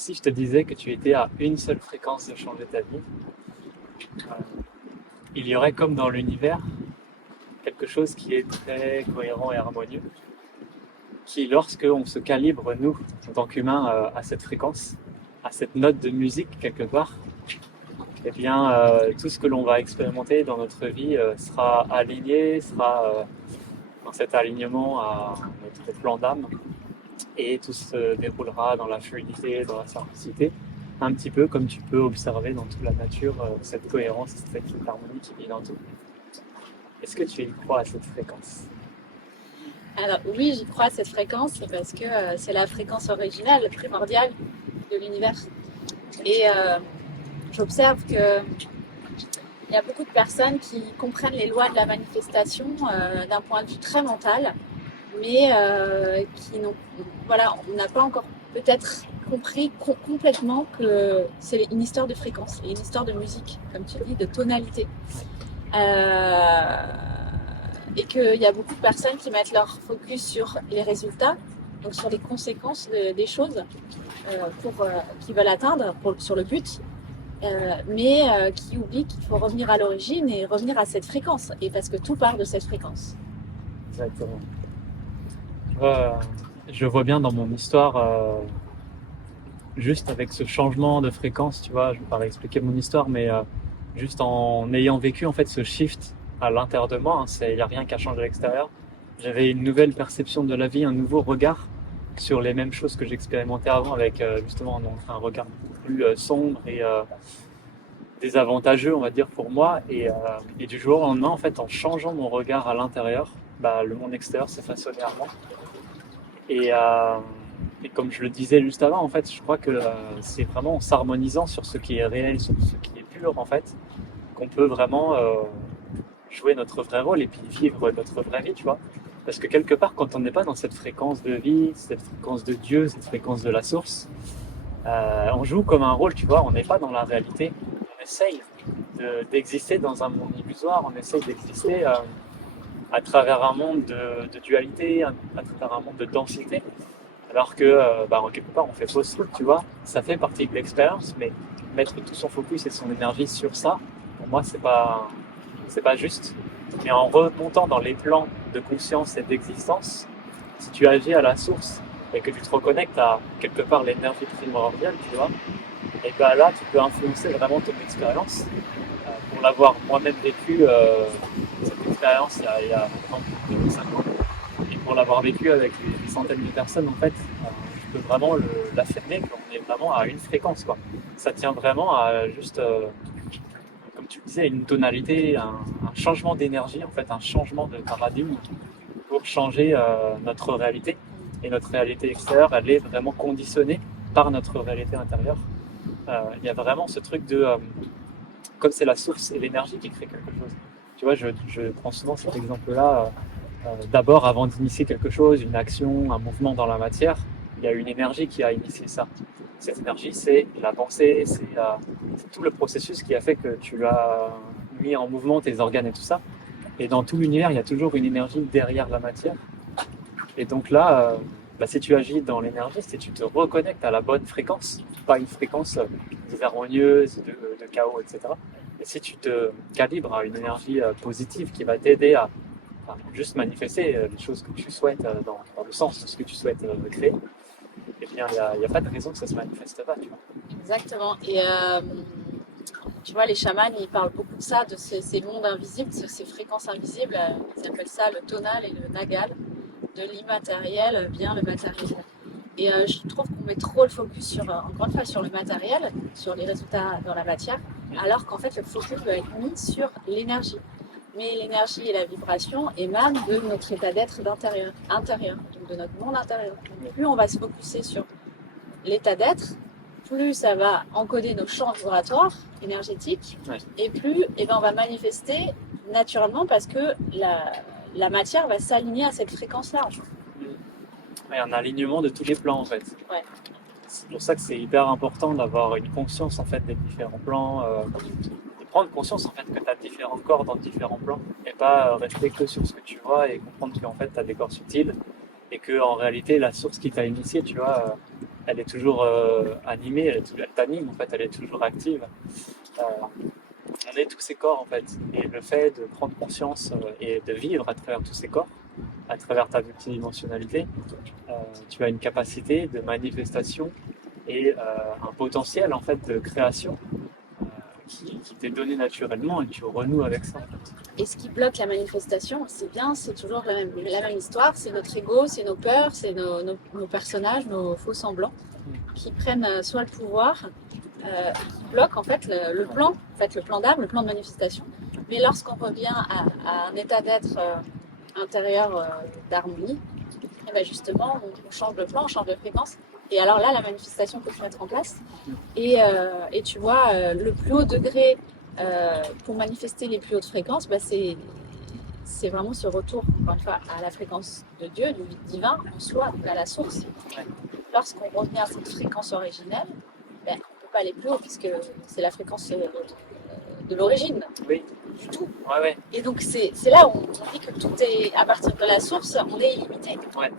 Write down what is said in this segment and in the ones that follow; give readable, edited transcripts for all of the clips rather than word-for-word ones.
Si je te disais que tu étais à une seule fréquence de changer ta vie, euh, il y aurait comme dans l'univers quelque chose qui est très cohérent et harmonieux, qui lorsque on se calibre, nous, en tant qu'humains, à cette fréquence, à cette note de musique quelque part, eh bien, tout ce que l'on va expérimenter dans notre vie sera aligné, sera dans cet alignement à notre plan d'âme, et tout se déroulera dans la fluidité, dans la simplicité, un petit peu comme tu peux observer dans toute la nature cette cohérence, cette harmonie qui vit dans tout. Est-ce que tu y crois à cette fréquence? Alors oui, j'y crois à cette fréquence parce que c'est la fréquence originale, primordiale de l'univers. Et j'observe que il y a beaucoup de personnes qui comprennent les lois de la manifestation d'un point de vue très mental, mais qui n'ont, voilà, on n'a pas encore peut-être compris complètement que c'est une histoire de fréquence et une histoire de musique, comme tu dis, de tonalité. Euh, et qu'il y a beaucoup de personnes qui mettent leur focus sur les résultats, donc sur les conséquences des choses qu'ils veulent atteindre sur le but, mais qui oublient qu'il faut revenir à l'origine et revenir à cette fréquence, et parce que tout part de cette fréquence. Exactement. Euh, je vois bien dans mon histoire, juste avec ce changement de fréquence, tu vois, je ne vais pas expliquer mon histoire, mais juste en ayant vécu en fait ce shift à l'intérieur de moi, hein, il n'y a rien qu'à changer à l'extérieur. J'avais une nouvelle perception de la vie, un nouveau regard sur les mêmes choses que j'expérimentais avant, avec justement donc, un regard beaucoup plus sombre et désavantageux, on va dire, pour moi. Et du jour au lendemain, en fait, en changeant mon regard à l'intérieur, bah, le monde extérieur s'est façonné à moi. Et, euh, et comme je le disais juste avant, en fait, je crois que c'est vraiment en s'harmonisant sur ce qui est réel, sur ce qui est pur, en fait, qu'on peut vraiment jouer notre vrai rôle et puis vivre notre vraie vie, tu vois. Parce que quelque part, quand on n'est pas dans cette fréquence de vie, cette fréquence de Dieu, cette fréquence de la source, on joue comme un rôle, tu vois. On n'est pas dans la réalité. On essaye d'exister dans un monde illusoire, on essaye d'exister à travers un monde de dualité, à travers un monde de densité. Alors que, bah, quelque part, on fait fausse route, tu vois. Ça fait partie de l'expérience, mais mettre tout son focus et son énergie sur ça, pour moi, c'est pas juste. Mais en remontant dans les plans de conscience et d'existence, si tu agis à la source et que tu te reconnectes à quelque part l'énergie primordiale, tu vois, et ben là, tu peux influencer vraiment ton expérience. Pour l'avoir moi-même vécu, cette expérience il y a maintenant plus de 5 ans, et pour l'avoir vécu avec des centaines de personnes, en fait, je peux vraiment l'affirmer qu'on est vraiment à une fréquence, quoi. Ça tient vraiment à juste, comme tu le disais, une tonalité, un changement d'énergie, en fait, un changement de paradigme pour changer notre réalité. Et notre réalité extérieure, elle est vraiment conditionnée par notre réalité intérieure. Il y a vraiment ce truc de, comme c'est la source et l'énergie qui crée quelque chose. Tu vois, je prends souvent cet exemple-là. D'abord, avant d'initier quelque chose, une action, un mouvement dans la matière, il y a une énergie qui a initié ça. Cette énergie, c'est la pensée, c'est tout le processus qui a fait que tu as mis en mouvement tes organes et tout ça. Et dans tout l'univers, il y a toujours une énergie derrière la matière. Et donc là, bah, si tu agis dans l'énergie, c'est tu te reconnectes à la bonne fréquence, pas une fréquence désharmonieuse, de chaos, etc. Et si tu te calibres à une énergie positive qui va t'aider à juste manifester les choses que tu souhaites dans le sens de ce que tu souhaites créer, eh bien, il y a pas de raison que ça se manifeste pas, tu vois. Exactement. Et tu vois, les chamans, ils parlent beaucoup de ça, de ces mondes invisibles, de ces fréquences invisibles. Ils appellent ça le tonal et le nagal. De l'immatériel vient le matériel. Et je trouve qu'on met trop le focus sur, encore une fois, sur le matériel, sur les résultats dans la matière, alors qu'en fait, le focus doit être mis sur l'énergie. Mais l'énergie et la vibration émanent de notre état d'être intérieur, donc de notre monde intérieur. Donc, plus on va se focuser sur l'état d'être, plus ça va encoder nos champs vibratoires énergétiques, Ouais. et plus on va manifester naturellement parce que la matière va s'aligner à cette fréquence-là. Il y a un alignement de tous les plans en fait. Ouais. C'est pour ça que c'est hyper important d'avoir une conscience en fait des différents plans, de prendre conscience en fait que tu as différents corps dans différents plans et pas rester que sur ce que tu vois et comprendre qu'en fait tu as des corps subtils et que en réalité la source qui t'a initié, tu vois, elle est toujours animée, elle t'anime en fait, elle est toujours active. Euh, on est tous ces corps en fait. Et le fait de prendre conscience et de vivre à travers tous ces corps, à travers ta multidimensionnalité, euh, tu as une capacité de manifestation et un potentiel en fait de création euh, qui t'est donné naturellement et tu renoues avec ça en fait. Et ce qui bloque la manifestation, c'est bien, c'est toujours la même histoire, c'est notre ego, c'est nos peurs, c'est nos personnages, nos faux semblants qui prennent soit le pouvoir, qui bloquent en fait le plan, en fait, le plan d'âme, le plan de manifestation. Mais lorsqu'on revient à un état d'être intérieur d'harmonie, et ben justement, on change de plan, on change de fréquence. Et alors là, la manifestation peut se mettre en place. Et tu vois, le plus haut degré pour manifester les plus hautes fréquences, bah, c'est vraiment ce retour, encore une fois, à la fréquence de Dieu, du divin en soi, à la source. Lorsqu'on revient à cette fréquence originelle, ben, on ne peut pas aller plus haut puisque c'est la fréquence de l'origine, Oui, du tout. ouais, ouais. Et donc c'est là où on dit que tout est à partir de la source, on est illimité. Ouais.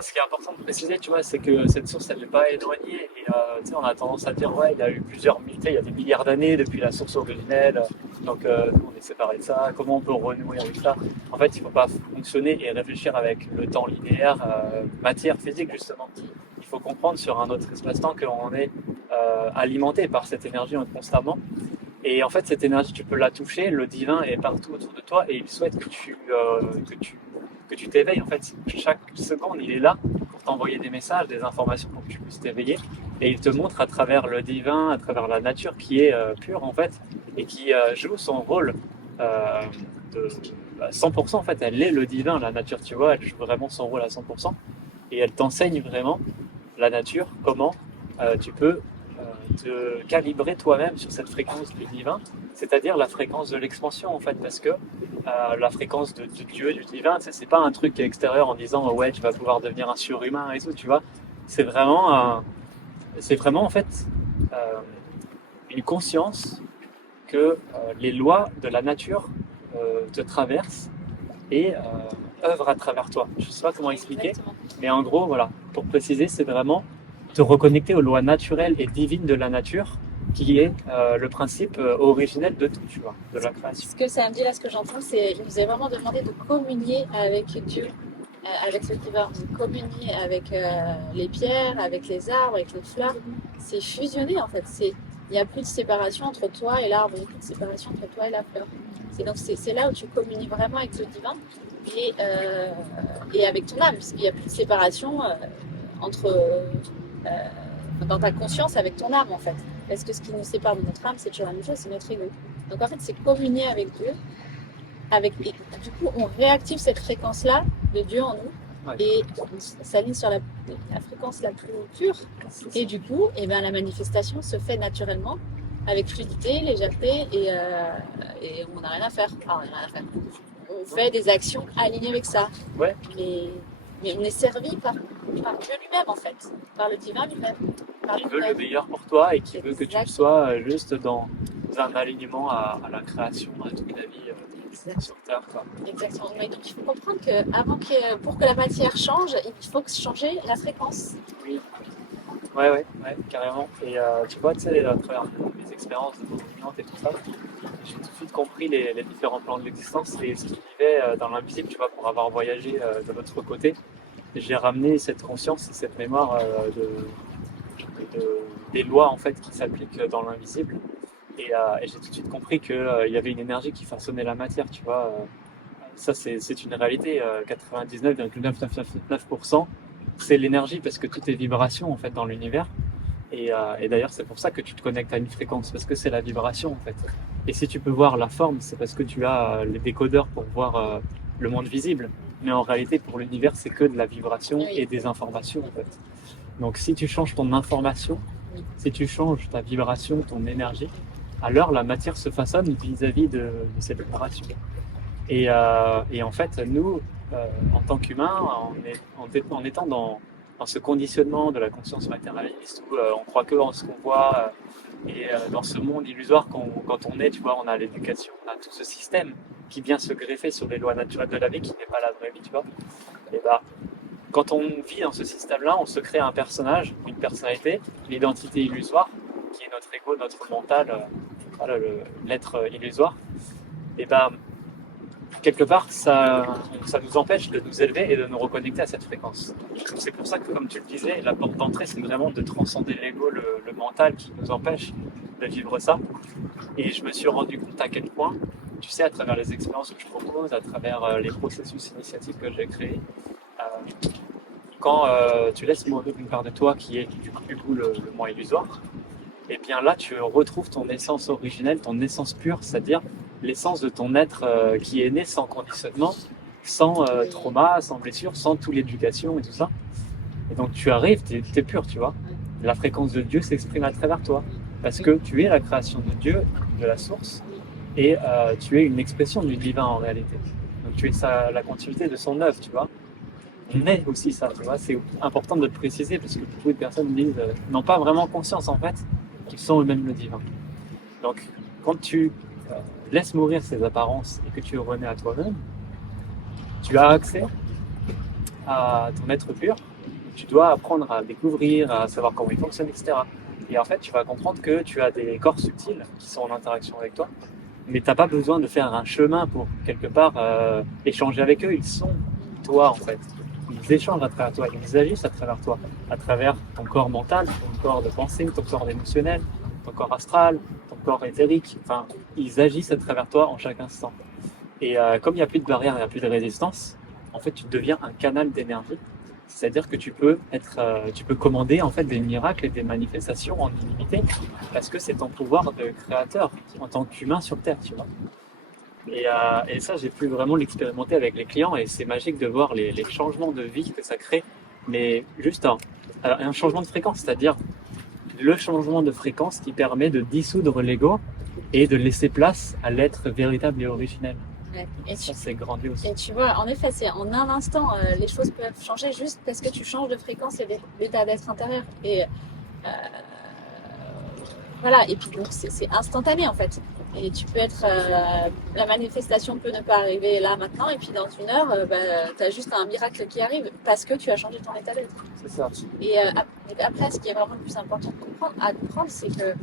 Ce qui est important de préciser, tu vois, c'est que cette source, elle n'est pas éloignée. Et tu sais, on a tendance à dire, ouais, il y a eu plusieurs milliers, il y a des milliards d'années depuis la source originelle. Donc, nous, on est séparés de ça. Comment on peut renouer avec ça? En fait, il ne faut pas fonctionner et réfléchir avec le temps linéaire, matière, physique, justement. Il faut comprendre sur un autre espace-temps qu'on est alimenté par cette énergie constamment. Et en fait, cette énergie, tu peux la toucher. Le divin est partout autour de toi et il souhaite que tu t'éveilles. En fait, chaque seconde, il est là pour t'envoyer des messages, des informations pour que tu puisses t'éveiller. Et il te montre à travers le divin, à travers la nature qui est pure en fait et qui joue son rôle de 100%. En fait, elle est le divin, la nature, tu vois, elle joue vraiment son rôle à 100%. Et elle t'enseigne vraiment la nature, comment tu peux te calibrer toi-même sur cette fréquence du divin, c'est-à-dire la fréquence de l'expansion en fait, parce que la fréquence de Dieu, du divin, c'est pas un truc extérieur en disant ouais tu vas pouvoir devenir un surhumain et tout, tu vois. C'est vraiment en fait euh, une conscience que les lois de la nature te traversent et œuvrent à travers toi. Je sais pas comment expliquer, Exactement. mais en gros voilà, pour préciser, c'est vraiment te reconnecter aux lois naturelles et divines de la nature, qui est le principe originel de tout, tu vois, de la création. Ce que ça me dit là, ce que j'entends, c'est je vous ai vraiment demandé de communier avec Dieu, avec ce divin, de communier avec les pierres, avec les arbres, avec les fleurs. C'est fusionné en fait. Il n'y a plus de séparation entre toi et l'arbre, il n'y a plus de séparation entre toi et la fleur. C'est là où tu communies vraiment avec le divin et avec ton âme, puisqu'il n'y a plus de séparation entre dans ta conscience avec ton âme en fait. Parce que ce qui nous sépare de notre âme, c'est toujours la même chose, c'est notre ego. Donc en fait, c'est communier avec Dieu. Et du coup, on réactive cette fréquence-là de Dieu en nous. Ouais. Et on s'aligne sur la fréquence la plus pure. Et du coup, eh ben, la manifestation se fait naturellement avec fluidité, légèreté et on n'a rien à faire. Enfin, on n'a rien à faire. On fait des actions alignées avec ça. Ouais. Mais on est servi par Dieu lui-même en fait, par le divin lui-même. Qui veut le meilleur pour toi et qui veut que tu sois juste dans un alignement à la création, à toute la vie sur Terre. Quoi. Exactement. Et donc il faut comprendre que pour que la matière change, il faut changer la fréquence. Oui. Ouais, carrément. Et tu vois, tu sais, à travers mes expériences de dominante et tout ça, j'ai tout de suite compris les différents plans de l'existence et ce qui vivait dans l'invisible, tu vois, pour avoir voyagé de l'autre côté. J'ai ramené cette conscience et cette mémoire des lois en fait qui s'appliquent dans l'invisible. Et j'ai tout de suite compris qu'il y avait une énergie qui façonnait la matière, tu vois. Ça, c'est une réalité. 99,999%, c'est l'énergie parce que tout est vibration en fait dans l'univers. Et d'ailleurs, c'est pour ça que tu te connectes à une fréquence parce que c'est la vibration en fait. Et si tu peux voir la forme, c'est parce que tu as les décodeurs pour voir le monde visible. Mais en réalité, pour l'univers, c'est que de la vibration et des informations en fait. Donc, si tu changes ton information, si tu changes ta vibration, ton énergie, alors la matière se façonne vis-à-vis de cette vibration. Et en fait, nous, en tant qu'humains, en étant dans ce conditionnement de la conscience matérialiste où on croit que en ce qu'on voit et dans ce monde illusoire quand on est, tu vois, on a l'éducation, on a tout ce système qui vient se greffer sur les lois naturelles de la vie qui n'est pas la vraie vie, tu vois. Et bah, quand on vit dans ce système-là, on se crée un personnage, une personnalité, l'identité illusoire, qui est notre ego, notre mental, voilà, l'être illusoire. Et ben, quelque part, ça nous empêche de nous élever et de nous reconnecter à cette fréquence. C'est pour ça que, comme tu le disais, la porte d'entrée, c'est vraiment de transcender l'ego, le mental qui nous empêche de vivre ça. Et je me suis rendu compte à quel point, tu sais, à travers les expériences que je propose, à travers les processus initiatiques que j'ai créés, quand tu laisses mourir une part de toi qui est du coup le moi illusoire, et bien là tu retrouves ton essence originelle, ton essence pure, c'est-à-dire l'essence de ton être qui est né sans conditionnement, sans trauma, sans blessure, sans toute l'éducation et tout ça. Et donc tu arrives, tu es pur, tu vois. La fréquence de Dieu s'exprime à travers toi, parce que tu es la création de Dieu, de la source, et tu es une expression du divin en réalité. Donc tu es la continuité de son œuvre, tu vois. On est aussi ça, tu vois. C'est important de le préciser parce que beaucoup de personnes disent n'ont pas vraiment conscience en fait qu'ils sont eux-mêmes le divin. Donc quand tu laisses mourir ces apparences et que tu renais à toi-même, tu as accès à ton être pur. Tu dois apprendre à découvrir, à savoir comment il fonctionne, etc. Et en fait, tu vas comprendre que tu as des corps subtils qui sont en interaction avec toi, mais tu n'as pas besoin de faire un chemin pour quelque part échanger avec eux. Ils sont toi en fait. Ils échangent à travers toi, ils agissent à travers toi, à travers ton corps mental, ton corps de pensée, ton corps émotionnel, ton corps astral, ton corps éthérique. Enfin, ils agissent à travers toi en chaque instant. Et comme il n'y a plus de barrière, il n'y a plus de résistance, en fait, tu deviens un canal d'énergie. C'est-à-dire que tu peux commander en fait des miracles et des manifestations en illimité, parce que c'est ton pouvoir de créateur en tant qu'humain sur Terre, tu vois. Et ça, j'ai pu vraiment l'expérimenter avec les clients, et c'est magique de voir les changements de vie que ça crée, mais juste un changement de fréquence, c'est-à-dire le changement de fréquence qui permet de dissoudre l'ego et de laisser place à l'être véritable et originel. Ouais. Et ça, c'est grandiose. Et tu vois, en effet, c'est en un instant, les choses peuvent changer juste parce que tu changes de fréquence et d'état d'être intérieur. Et voilà, et puis donc c'est instantané en fait. Et tu peux être. La manifestation peut ne pas arriver là maintenant, et puis dans une heure, tu as juste un miracle qui arrive parce que tu as changé ton état d'être. C'est ça. Et après, ce qui est vraiment le plus important à comprendre, c'est que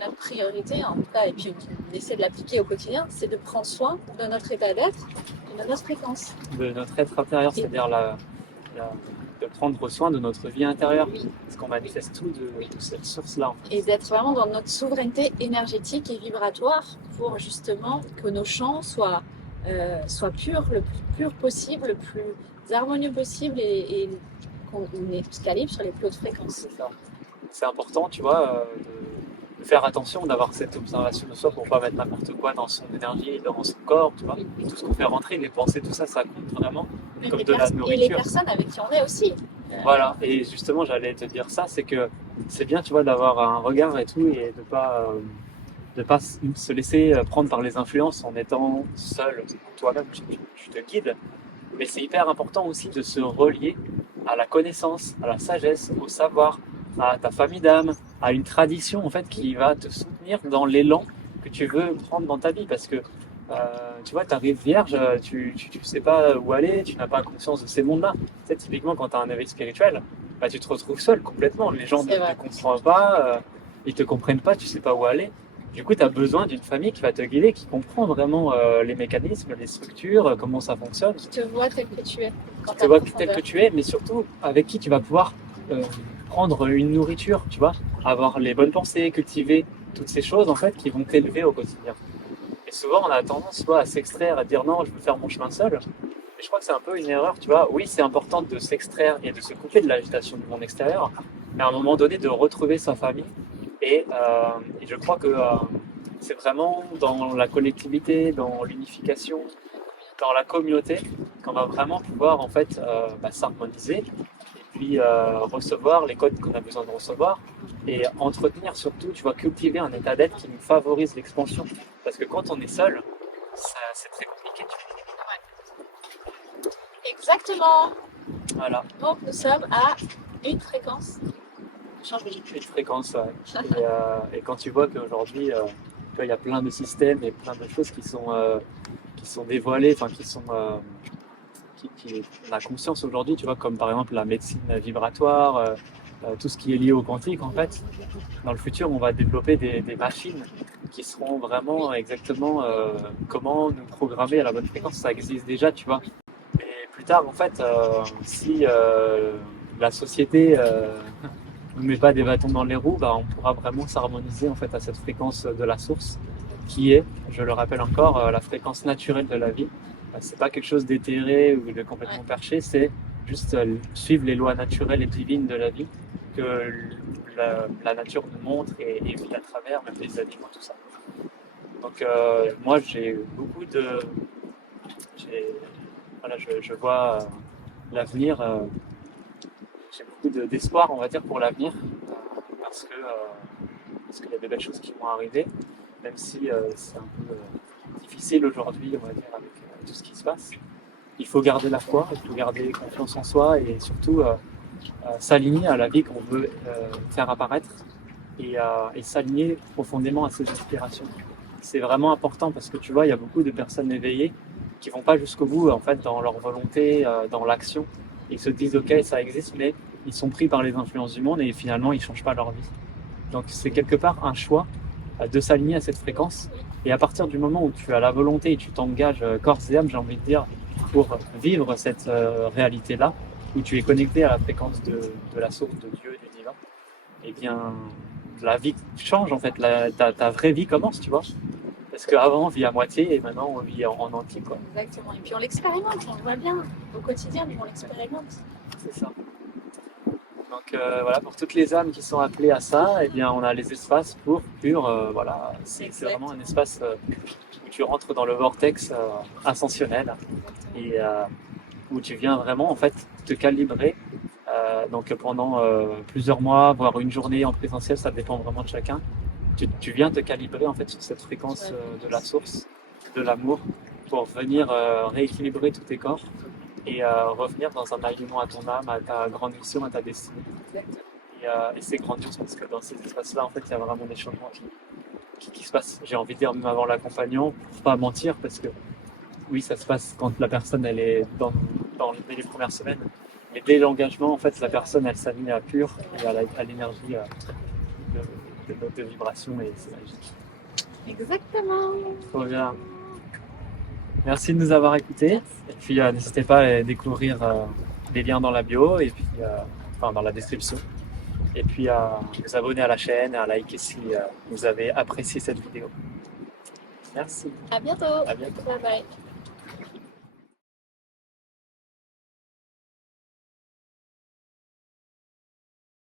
notre priorité, en tout cas, et puis on essaie de l'appliquer au quotidien, c'est de prendre soin de notre état d'être et de notre fréquence. De notre être intérieur, c'est-à-dire de prendre soin de notre vie intérieure, Oui. parce qu'on manifeste tout de cette source-là. En fait. Et d'être vraiment dans notre souveraineté énergétique et vibratoire pour justement que nos champs soient purs, le plus pur possible, le plus harmonieux possible, et qu'on est calibre sur les plus hautes fréquences. C'est important, tu vois, de faire attention, d'avoir cette observation de soi pour ne pas mettre n'importe quoi dans son énergie, dans son corps, tu vois. Oui. Tout ce qu'on fait rentrer, les pensées, tout ça, ça compte vraiment comme de la nourriture. Et les personnes avec qui on est aussi. Voilà, et justement, j'allais te dire ça, c'est que c'est bien, tu vois, d'avoir un regard et tout, et de pas se laisser prendre par les influences en étant seul, toi-même, tu te guides. Mais c'est hyper important aussi de se relier à la connaissance, à la sagesse, au savoir, à ta famille d'âme, à une tradition en fait qui va te soutenir dans l'élan que tu veux prendre dans ta vie. Parce que tu vois, tu arrives vierge, tu sais pas où aller, tu n'as pas conscience de ces mondes-là. Tu sais, typiquement, quand tu as un éveil spirituel, bah, tu te retrouves seul complètement. Les gens ne te comprennent pas, ils te comprennent pas, tu sais pas où aller. Du coup, tu as besoin d'une famille qui va te guider, qui comprend vraiment les mécanismes, les structures, comment ça fonctionne. Qui te voit tel que tu es. Qui te voit tel que tu es, mais surtout avec qui tu vas pouvoir prendre une nourriture, tu vois, avoir les bonnes pensées, cultiver toutes ces choses en fait qui vont t'élever au quotidien. Et souvent, on a tendance soit à s'extraire, à dire non, je veux faire mon chemin seul. Et je crois que c'est un peu une erreur, tu vois. Oui, c'est important de s'extraire et de se couper de l'agitation du monde extérieur, mais à un moment donné, de retrouver sa famille. Et je crois que c'est vraiment dans la collectivité, dans l'unification, dans la communauté, qu'on va vraiment pouvoir en fait s'harmoniser et puis recevoir les codes qu'on a besoin de recevoir et entretenir surtout, tu vois, cultiver un état d'être qui nous favorise l'expansion. Parce que quand on est seul, c'est très compliqué. Exactement. Voilà. Donc nous sommes à une fréquence. Une fréquence, ouais. Et quand tu vois qu'aujourd'hui, il y a plein de systèmes et plein de choses qui sont dévoilées, enfin qui on a conscience aujourd'hui, tu vois, comme par exemple la médecine vibratoire, tout ce qui est lié au quantique en fait. Dans le futur, on va développer des machines qui seront vraiment exactement comment nous programmer à la bonne fréquence. Ça existe déjà, tu vois. Et plus tard, en fait, si la société ne met pas des bâtons dans les roues, bah, on pourra vraiment s'harmoniser en fait à cette fréquence de la source, qui est, je le rappelle encore, la fréquence naturelle de la vie. C'est pas quelque chose d'éthéré ou de complètement perché, c'est juste suivre les lois naturelles et divines de la vie que la nature nous montre et vit à travers, même les animaux, tout ça. Donc moi j'ai beaucoup de... Voilà, je vois l'avenir, j'ai beaucoup d'espoir, on va dire, pour l'avenir, parce qu'il y a de belles choses qui vont arriver, même si c'est un peu difficile aujourd'hui, on va dire, avec tout ce qui se passe. Il faut garder la foi, il faut garder confiance en soi et surtout s'aligner à la vie qu'on veut faire apparaître et s'aligner profondément à ses aspirations. C'est vraiment important parce que tu vois, il y a beaucoup de personnes éveillées qui vont pas jusqu'au bout en fait dans leur volonté, dans l'action. Ils se disent ok, ça existe, mais ils sont pris par les influences du monde et finalement ils changent pas leur vie. Donc c'est quelque part un choix de s'aligner à cette fréquence. Et à partir du moment où tu as la volonté et tu t'engages corps et âme, j'ai envie de dire, pour vivre cette réalité-là, où tu es connecté à la fréquence de la source de Dieu, du divin, eh bien, la vie change en fait, ta vraie vie commence, tu vois. Parce qu'avant, on vit à moitié et maintenant, on vit en entier, quoi. Exactement. Et puis on l'expérimente, on le voit bien. Au quotidien, on l'expérimente. C'est ça. Donc voilà, pour toutes les âmes qui sont appelées à ça, eh bien, on a les espaces pour voilà, c'est vraiment un espace où tu rentres dans le vortex ascensionnel et où tu viens vraiment en fait te calibrer. Donc pendant plusieurs mois, voire une journée en présentiel, ça dépend vraiment de chacun. Tu viens te calibrer en fait sur cette fréquence de la source, de l'amour, pour venir rééquilibrer tous tes corps et revenir dans un alignement à ton âme, à ta grande mission, à ta destinée. Et c'est grandiose parce que dans ces espaces-là, en fait, il y a vraiment des changements qui se passent. J'ai envie de dire même avant l'accompagnement, pour pas mentir, parce que oui, ça se passe quand la personne elle est dès les premières semaines. Mais dès l'engagement, en fait, la personne elle s'aligne à pur et à l'énergie de vibration et c'est magique. Exactement. Trop bien. Merci de nous avoir écoutés. Et puis n'hésitez pas à découvrir les liens dans la bio et puis dans la description. Et puis à vous abonner à la chaîne et à liker si vous avez apprécié cette vidéo. Merci. À bientôt. À bientôt. Bye bye.